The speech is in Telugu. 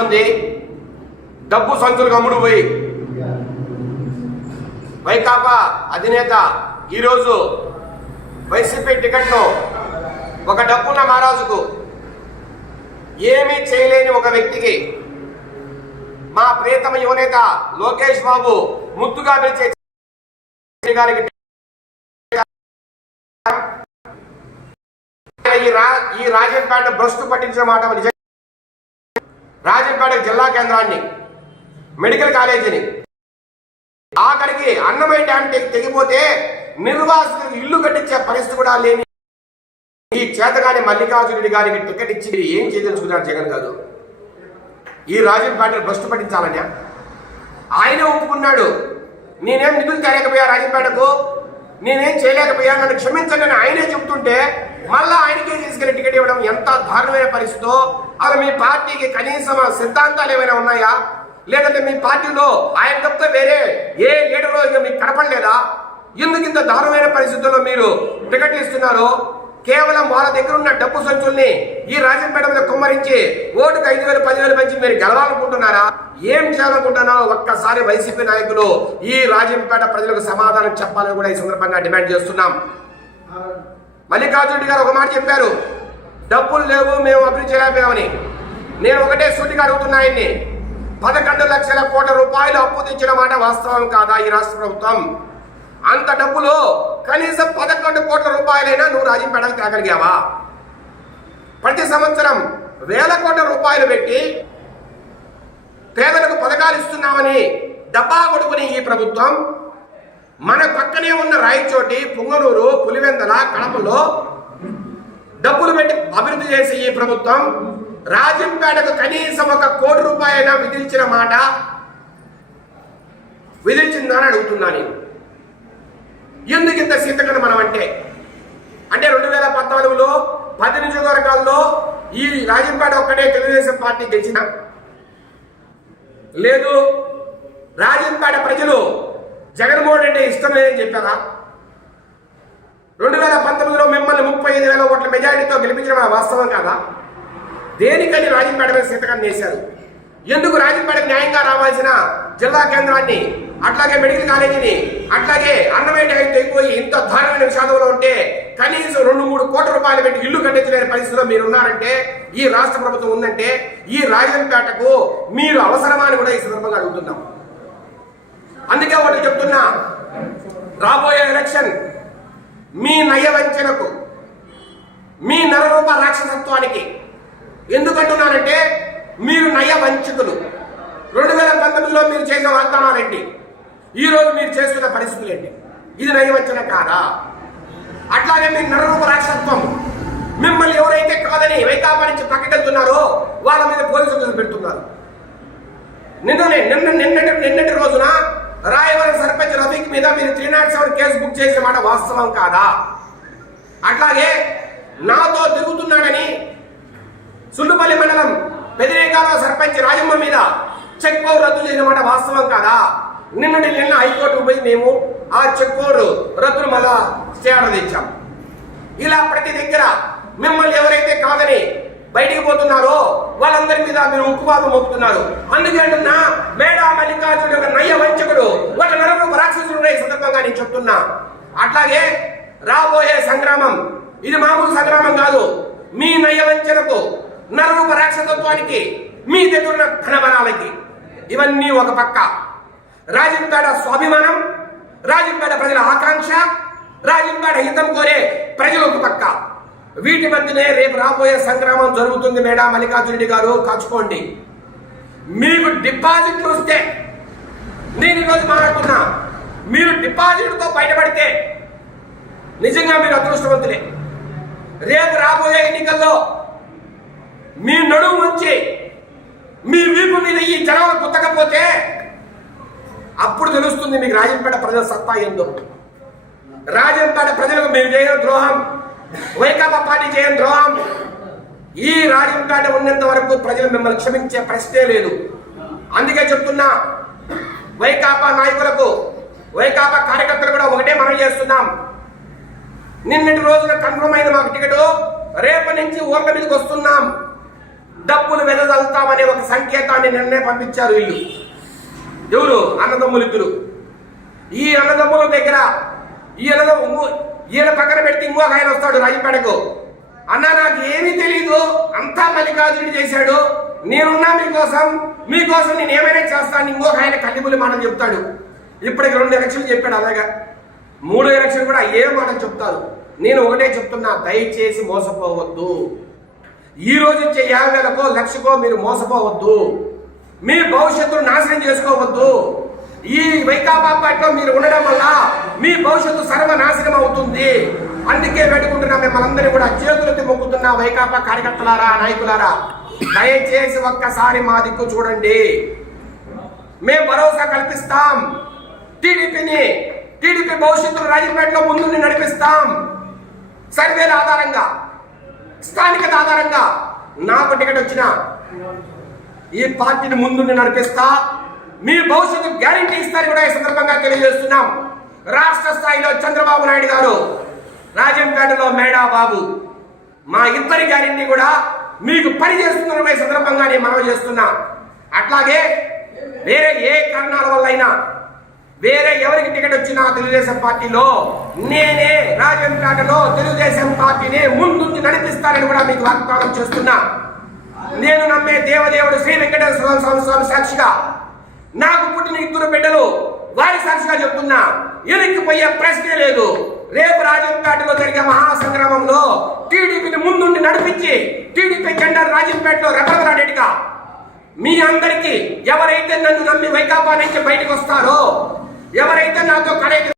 మంది డబ్బు సంచులు గమ్ముడు పోయి. వైకాపా అధినేత ఈరోజు వైసీపీ టికెట్ను ఒక డబ్బున్న మహారాజుకు ఏమీ చేయలేని ఒక వ్యక్తికి మా ప్రియతమ యువనేత లోకేష్ బాబు ముద్దుగా పిలిచే గారికి ఈ రా ఈ రాజంపేట భ్రష్టు పట్టించిన మాట నిజం రాజంపేట జిల్లా కేంద్రాన్ని మెడికల్ కాలేజీని. ఆఖరికి అన్నమయ్య డ్యామ్ తెగిపోతే నిర్వాసితులకు ఇల్లు కట్టించే పరిస్థితి కూడా లేని ఈ చేతగాని మల్లికార్జునుడి గారికి టికెట్ ఇచ్చి మీరు ఏం చేయదలుచుకున్నారు జగన్ గారు? ఈ రాజంపేట భ్రష్టు పట్టించాలనే? ఆయనే ఒప్పుకున్నాడు. నేనేం నిధులు తేలేకపోయా రాజంపేటకు నేనేం చేయలేకపోయా? నన్ను క్షమించండి అని ఆయనే చెప్తుంటే మళ్ళా ఆయనకే తీసుకెళ్ళి టికెట్ ఇవ్వడం ఎంత దారుణమైన పరిస్థితో? అలా మీ పార్టీకి కనీసం సిద్ధాంతాలు ఏమైనా ఉన్నాయా? లేదంటే మీ పార్టీలో ఆయన తప్పితే వేరే ఏ లీడరో ఇక మీకు కనపడలేదా? ఎందుకు ఇంత దారుణమైన పరిస్థితుల్లో మీరు టికెట్లు ఇస్తున్నారు కేవలం వాళ్ళ దగ్గర ఉన్న డబ్బు సంచుల్ని ఈ రాజంపేట మీద కుమ్మరించి ఓటుకు ఐదు వేలు పదివేలు పెంచి మీరు గెలవాలనుకుంటున్నారా? ఏం చేయాలనుకుంటున్నారో ఒక్కసారి వైసీపీ నాయకులు ఈ రాజంపేట ప్రజలకు సమాధానం చెప్పాలని కూడా ఈ సందర్భంగా డిమాండ్ చేస్తున్నాం. మల్లికార్జున గారు ఒక మాట చెప్పారు. డబ్బులు లేవు మేము అభివృద్ధి చేయలేమని నేను ఒకటే సూటిగా అడుగుతున్నా ఆయన్ని. పదకొండు లక్షల కోట్ల రూపాయలు అప్పు తెచ్చిన మాట వాస్తవం కాదా ఈ రాష్ట్ర ప్రభుత్వం? అంత డబ్బులు కనీసం పదకొండు కోట్ల రూపాయలైనా నువ్వు రాజంపేటకు తేగలిగావా? ప్రతి సంవత్సరం వేల కోట్ల రూపాయలు పెట్టి పేదలకు పథకాలు ఇస్తున్నామని డబ్బా కొడుకుని ఈ ప్రభుత్వం. మన పక్కనే ఉన్న రాయచోటి పుంగనూరు పులివెందల కడపలో అభివృద్ధి చేసే ఈ ప్రభుత్వం రాజంపేటకు కనీసం ఒక కోటి రూపాయల విధించిన మాట విధించిందని అడుగుతున్నా నేను. ఎందుకు ఇంత సీతకన మనం అంటే? అంటే రెండు వేల పద్నాలుగులో పది నియోజకవర్గాల్లో ఈ రాజంపేట ఒక్కడే తెలుగుదేశం పార్టీ గెలిచిన? లేదు రాజంపేట ప్రజలు జగన్మోహన్ రెడ్డి ఇష్టం లేదని చెప్పారా? రెండు వేల పంతొమ్మిదిలో మిమ్మల్ని ముప్పై ఐదు వేల ఓట్ల మెజారిటీతో గెలిపించడం వాస్తవం కాదా? దేనికని రాజంపేట మీద సీతకాన్ని చేశారు ఎందుకు రాజంపేటకు న్యాయంగా రావాల్సిన జిల్లా కేంద్రాన్ని అట్లాగే మెడికల్ కాలేజీని అట్లాగే అన్నమయ్య టైం అయిపోయి ఇంత దారుణమైన విషాదంలో ఉంటే కనీసం రెండు మూడు కోట్ల రూపాయలు పెట్టి ఇల్లు కట్టించలేని పరిస్థితిలో మీరు ఉన్నారంటే ఈ రాష్ట్ర ప్రభుత్వం ఉందంటే ఈ రాజంపేటకు మీరు అవసరమా అని కూడా ఈ సందర్భంగా అడుగుతున్నాం. అందుకే ఒకటి చెప్తున్నా రాబోయే ఎలక్షన్ మీ నయ వంచనకు మీ నరరూప రాక్షసత్వానికి ఎందుకంటున్నారంటే మీరు నయ వంచకులు రెండు వేల పంతొమ్మిదిలో మీరు చేసిన వాగ్దానాలేంటి ఈ రోజు మీరు చేస్తున్న పరిస్థితులు ఏంటి? ఇది నయవంచన కాదా? అట్లాగే మీ నరరూప రాక్షసత్వం మిమ్మల్ని ఎవరైతే కాదని వైకాపా నుంచి పక్కకెళ్తున్నారో వాళ్ళ మీద పోలీసులు పెడుతున్నారు నిన్ననే నిన్న నిన్నటి నిన్నటి రోజున రాయవరం సర్పంచ్ రఫీక్ మీద మీరు three not seven case book చేసిన మాట వాస్తవం కాదా? అట్లాగే నాతో తిరుగుతున్నాడని సుల్లుపల్లి మండలం పెదిరేకాల సర్పంచ్ రాజమ్మ మీద చెక్ పవర్ రద్దు చేసిన మాట వాస్తవం కాదా? నిన్నటి నిన్న హైకోర్టు పోయి మేము ఆ చెక్ పవర్ రద్దును మళ్ళా స్టే ఆర్డర్ తెచ్చాం. ఇలా ప్రతి దగ్గర మిమ్మల్ని ఎవరైతే కాదని బయటికి పోతున్నారో. వాళ్ళందరి మీద మీరు ఉక్కుపాదం మోపుతున్నారు. అందుకేంటున్నా మేడా మల్లికార్జునుడు యొక్క నయ్య వంచకుడు ఒక నరరూప రాక్షసుడు ఈ సందర్భంగా నేను చెప్తున్నా. అట్లాగే రాబోయే సంగ్రామం ఇది మామూలు సంగ్రామం కాదు. మీ నయ్య వంచనకు నరూప రాక్షసత్వానికి మీ దగ్గర ధనబలాలకి ఇవన్నీ ఒక పక్క. రాజంపేట స్వాభిమానం రాజంపేట ప్రజల ఆకాంక్ష రాజంపేట హితం కోరే ప్రజలు ఒక పక్క. వీటి మధ్యనే రేపు రాబోయే సంగ్రామం జరుగుతుంది మేడం మల్లికార్జునుడి గారు. కాచుకోండి. మీకు డిపాజిట్లు వస్తే నేను ఈరోజు మాట్లాడుతున్నా. మీరు డిపాజిట్తో బయటపడితే నిజంగా మీరు అదృష్టవంతులే. రేపు రాబోయే ఎన్నికల్లో మీ నడుము నుంచి మీ వీపు మీద ఈ జనాలు కుత్తకపోతే అప్పుడు తెలుస్తుంది మీకు రాజంపేట ప్రజల సత్తా ఏందో. రాజంపేట ప్రజలకు మీరు చేసిన ద్రోహం. వైకాపా పార్టీ చేయని ద్రోహం ఈ రాజంపేట ఉన్నంత వరకు ప్రజలు మిమ్మల్ని క్షమించే ప్రశ్నే లేదు. అందుకే చెప్తున్నా వైకాపా నాయకులకు వైకాపా కార్యకర్తలు కూడా ఒకటే మనం చేస్తున్నాం. నిన్నటి రోజున కన్ఫర్మ్ అయింది మాకు టికెట్ రేపటి నుంచి ఊర్ల మీదకి వస్తున్నాం. డబ్బులు వెదజల్తామనే ఒక సంకేతాన్ని నిర్ణయం పంపించారు వీళ్ళు. ఎవరు? అన్నదమ్ములు ఇద్దరు ఈ అన్నదమ్ముల దగ్గర ఈ అన్నదమ్ము ఈయన పక్కన పెడితే ఇంకొక ఆయన వస్తాడు రాజపేటకు అన్న నాకు ఏమీ తెలీదు. అంతా మల్లికార్జునుడు చేశాడు. నేనున్నా మీకోసం. మీకోసం నేను ఏమైనా చేస్తాను. ఇంకొక ఆయన కల్లిబుల్లి మాట చెప్తాడు. ఇప్పటికి రెండు ఎలక్షన్లు చెప్పాడు అలాగా. మూడో ఎలక్షన్ కూడా ఏ మాట చెప్తారు? నేను ఒకటే చెప్తున్నా దయచేసి మోసపోవద్దు. ఈ రోజు ఇచ్చే యాభై వేలకో లక్షకో మీరు మోసపోవద్దు. మీ భవిష్యత్తును నాశనం చేసుకోవద్దు. ఈ వైకాపా పార్టీలో మీరు ఉండడం వల్ల మీ భవిష్యత్తు సర్వనాశనం అవుతుంది. అందుకే పెట్టుకుంటున్నా మిమ్మల్ని కూడా. చేతులెత్తి మొక్కుతున్న వైకాపా కార్యకర్తలారా నాయకులారా దయచేసి ఒక్కసారి మా దిక్కు చూడండి. మేము భరోసా కల్పిస్తాం. టీడీపీని టీడీపీ భవిష్యత్తును రాజంపేటలో ముందుండి నడిపిస్తాం. సర్వేల ఆధారంగా స్థానికత ఆధారంగా నాకు టికెట్ వచ్చిన ఈ పార్టీని ముందుండి నడిపిస్తా. మీ భవిష్యత్తు గ్యారంటీ ఇస్తారని కూడా ఈ సందర్భంగా తెలియజేస్తున్నాం. రాష్ట్ర స్థాయిలో చంద్రబాబు నాయుడు గారు రాజంపేటలో మేడా బాబు మా ఇద్దరి గ్యారంటీ కూడా మీకు పని చేస్తున్న సందర్భంగా నేను మనవి చేస్తున్నా. అట్లాగే వేరే ఏ కారణాల వల్ల అయినా వేరే ఎవరికి టికెట్ వచ్చినా తెలుగుదేశం పార్టీలో నేనే రాజంపేటలో తెలుగుదేశం పార్టీని ముందుంది నడిపిస్తానని కూడా మీకు వాగ్దానం చేస్తున్నా. నేను నమ్మే దేవదేవుడు శ్రీ వెంకటేశ్వర స్వామి స్వామి సాక్షిగా నాకు పుట్టిన ఇద్దరు బిడ్డలు వారి సాక్షిగా చెప్తున్నా ఇరికిపోయే ప్రశ్నే లేదు. రేపు రాజంపేటలో జరిగే మహాసంగ్రామంలో టీడీపీని ముందుండి నడిపించి టీడీపీ జెండా రాజంపేటలో రెపరెపలాడేట్టుగా మీ అందరికీ ఎవరైతే నన్ను నమ్మి వైకాపా నుంచి బయటకు వస్తారో ఎవరైతే నాతో కడైతే